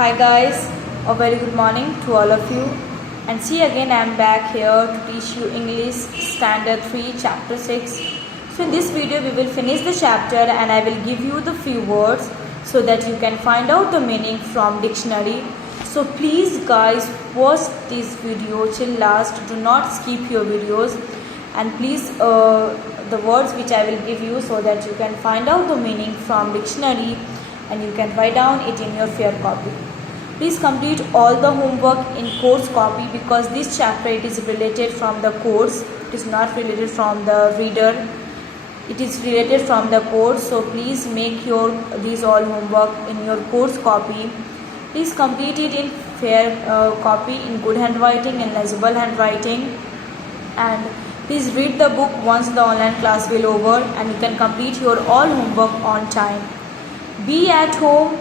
Hi guys, a very good morning to all of you. And see again, I am back here to teach you English Standard 3 Chapter 6. So in this video we will finish the chapter and I will give you the few words so that you can find out the meaning from dictionary. So please guys, watch this video till last. Do not skip your videos, and please the words which I will give you so that you can find out the meaning from dictionary and you can write down it in your fair copy. Please complete all the homework in course copy because this chapter it is related from the course. It is not related from the reader. It is related from the course. So please make these all homework in your course copy. Please complete it in fair copy, in good handwriting and legible handwriting. And please read the book once the online class will over, and you can complete your all homework on time. Be at home.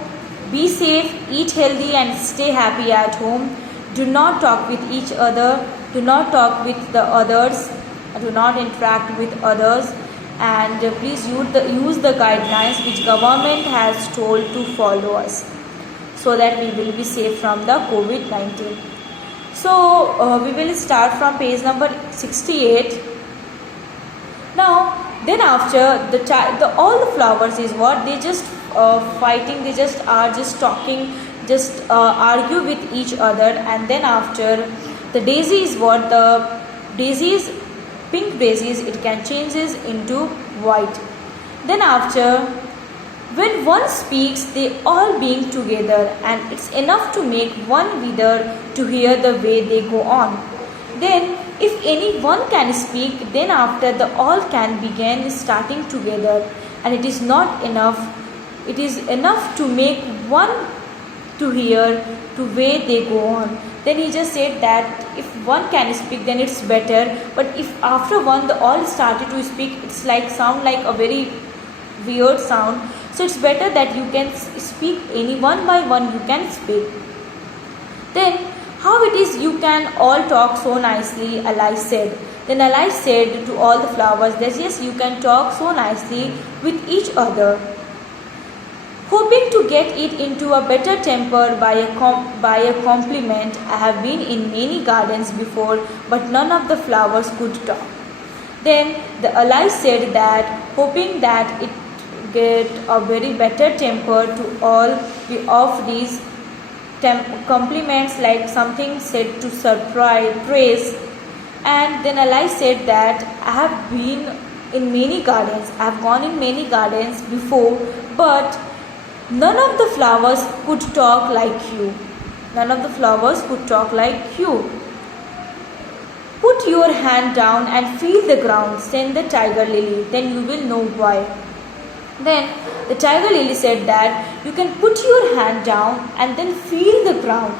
Be safe, eat healthy and stay happy at home. Do not talk with each other. Do not talk with the others. Do not interact with others. And please use the guidelines which government has told to follow us so that we will be safe from the COVID-19. So we will start from page number 68. Now then after all the flowers is what they just fighting, they just are just talking, just argue with each other. And then after the daisy is what the daisies, pink daisies, it can changes into white. Then after, when one speaks they all being together, and it's enough to make one wither to hear the way they go on. Then if any one can speak, then after the all can begin starting together, and it is not enough. It is enough to make one to hear to way they go on. Then he just said that if one can speak then it's better, but if after one the all started to speak, it's like sound like a very weird sound. So it's better that you can speak any one by one, you can speak. Then how it is you can all talk so nicely, Alice said. Then Alice said to all the flowers that yes, you can talk so nicely with each other. Hoping to get it into a better temper by a compliment, I have been in many gardens before, but none of the flowers could talk. Then the Alice said that hoping that it get a very better temper to all of these compliments, like something said to surprise, praise. And then Alice said that I have been in many gardens, I have gone in many gardens before, but none of the flowers could talk like you. None of the flowers could talk like you. Put your hand down and feel the ground, said the tiger lily. Then you will know why. Then the tiger lily said that you can put your hand down and then feel the ground.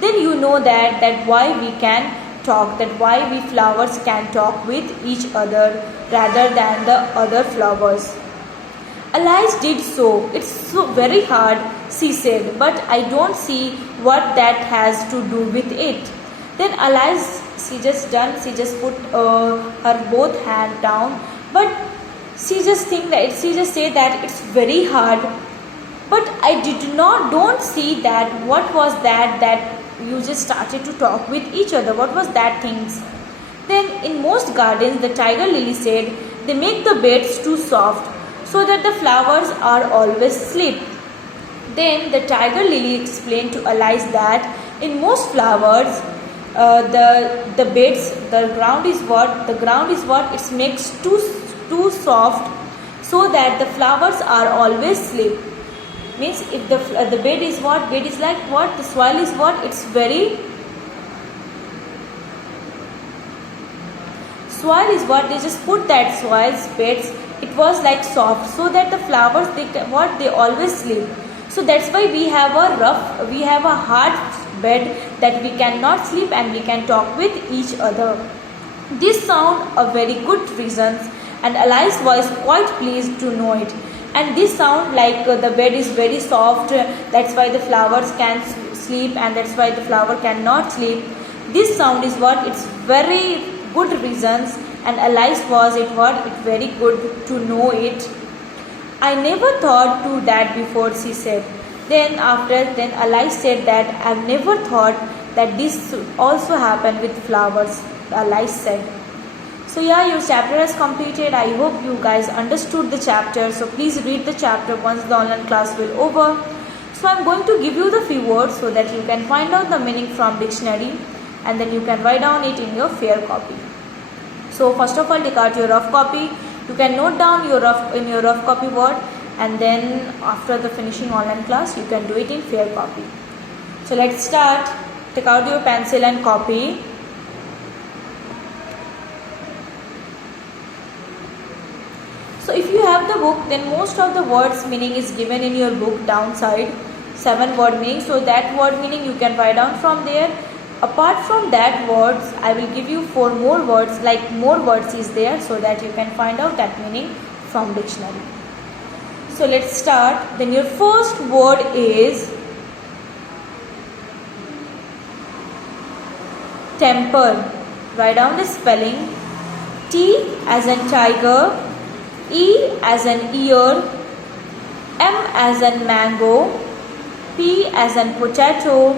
Then you know that why we can talk, that why we flowers can talk with each other rather than the other flowers. Alice did so. It's so very hard, she said, but I don't see what that has to do with it. Then Alice, she just put her both hand down, but she just said that it's very hard, but I don't see that what was that you just started to talk with each other. What was that things? Then in most gardens, the tiger lily said, they make the beds too soft so that the flowers are always asleep. Then the tiger lily explained to Alice that in most flowers, the beds, the ground is what it makes too soft so that the flowers are always asleep. Means if the bed is like what, the soil is what, it's very soil is what, they just put that soil's beds, it was like soft so that the flowers they always sleep. So that's why we have a hard bed that we cannot sleep and we can talk with each other. This sound a very good reasons, and Alice was quite pleased to know it. And this sound like the bed is very soft, that's why the flowers can sleep and that's why the flower cannot sleep. This sound is what, it's very good reasons, and Alice was very good to know it. I never thought to that before, she said. Then Ali said that I've never thought that this should also happen with flowers. Ali said. So yeah, your chapter is completed. I hope you guys understood the chapter. So please read the chapter once the online class will over. So I'm going to give you the few words so that you can find out the meaning from dictionary, and then you can write down it in your fair copy. So first of all, take out your rough copy. You can note down your rough copy word, and then after the finishing online class you can do it in fair copy. So let's start. Take out your pencil and copy. So if you have the book, then most of the words meaning is given in your book downside, 7 word meaning. So that word meaning you can write down from there. Apart from that words, I will give you 4 more words, like more words is there, so that you can find out that meaning from dictionary. So let's start. Then your first word is temper. Write down the spelling. T as in tiger, E as in ear, M as in mango, P as in potato,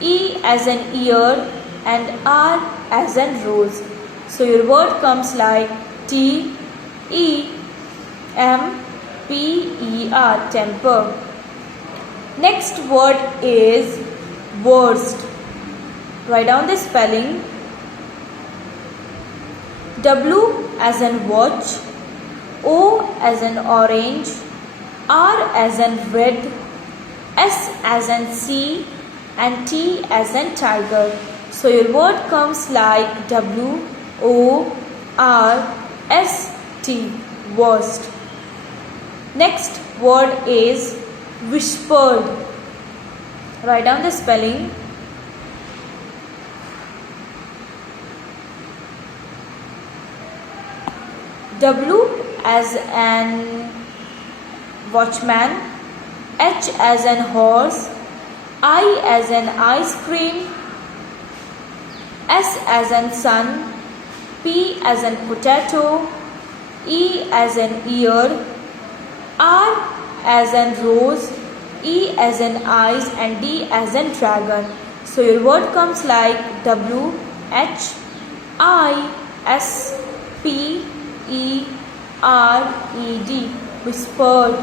E as in ear, and R as in rose. So your word comes like T E M P E R, temper. Next word is worst. Write down the spelling. W as in watch, O as in orange, R as in red, S as in sea, and T as in tiger. So your word comes like W O R S T, worst. Next word is whispered. Write down the spelling. W as an watchman, H as an horse, I as an ice cream, S as an sun, P as an potato, E as an ear, R as an rose, E as an eyes, and D as an dragon. So your word comes like W H I S P E R E D, whispered.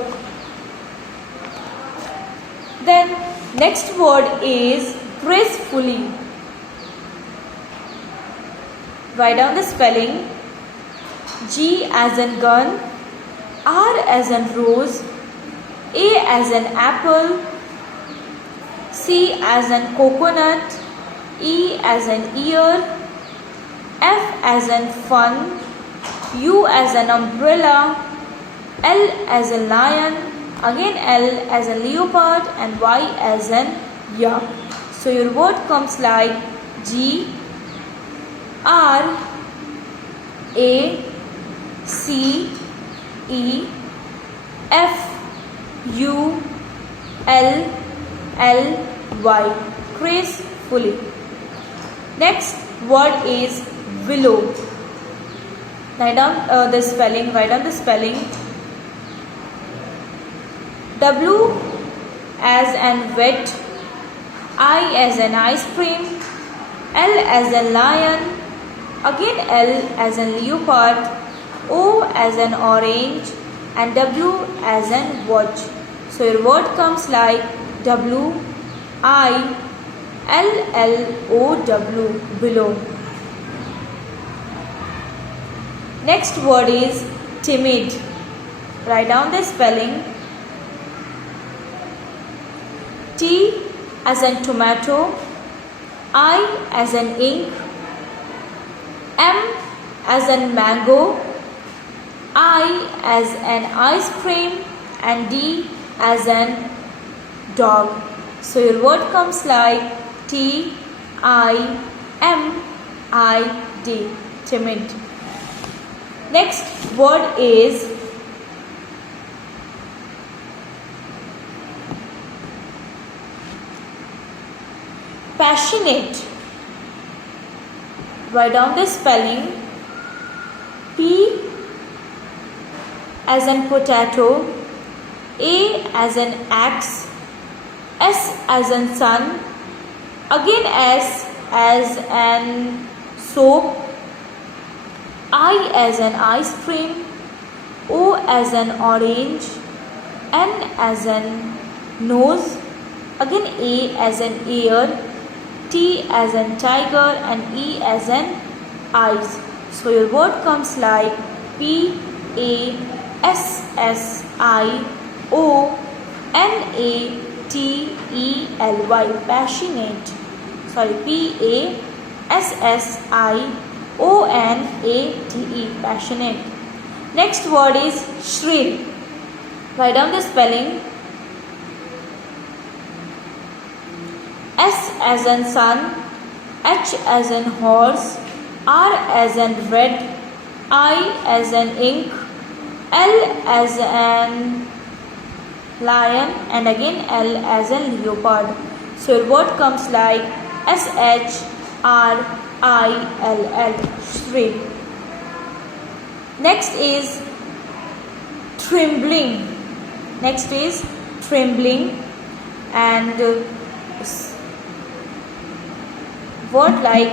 Then next word is gracefully. Write down the spelling. G as in gun, R as in rose, A as in apple, C as in coconut, E as in ear, F as in fun, U as an umbrella, L as a lion, again L as a leopard, and Y as an yak. So your word comes like G R A C E F U L L Y, gracefully. Next word is willow. Write down the spelling. Write down the spelling. W as an wet, I as an ice cream, L as a lion, again L as an leopard, O as an orange, and W as an watch. So your word comes like W I L L O W, below. Next word is timid. Write down the spelling. T as in tomato, I as in ink, M as in mango, I as an ice cream, and D as an dog. So your word comes like T I M I D, timid. Next word is passionate. Write down the spelling. P as in potato, A as in axe, S as in sun, again S as an soap, I as an ice cream, O as an orange, N as an nose, again A as an ear, T as in tiger, and E as in eyes. So your word comes like PASSIONATELY, passionate. Sorry, PASSIONATE, passionate. Next word is shrill. Write down the spelling. S as in sun, H as in horse, R as in red, I as in ink, L as in lion, and again L as in leopard. So your word comes like SHRILL, shrill. Next is trembling. And word like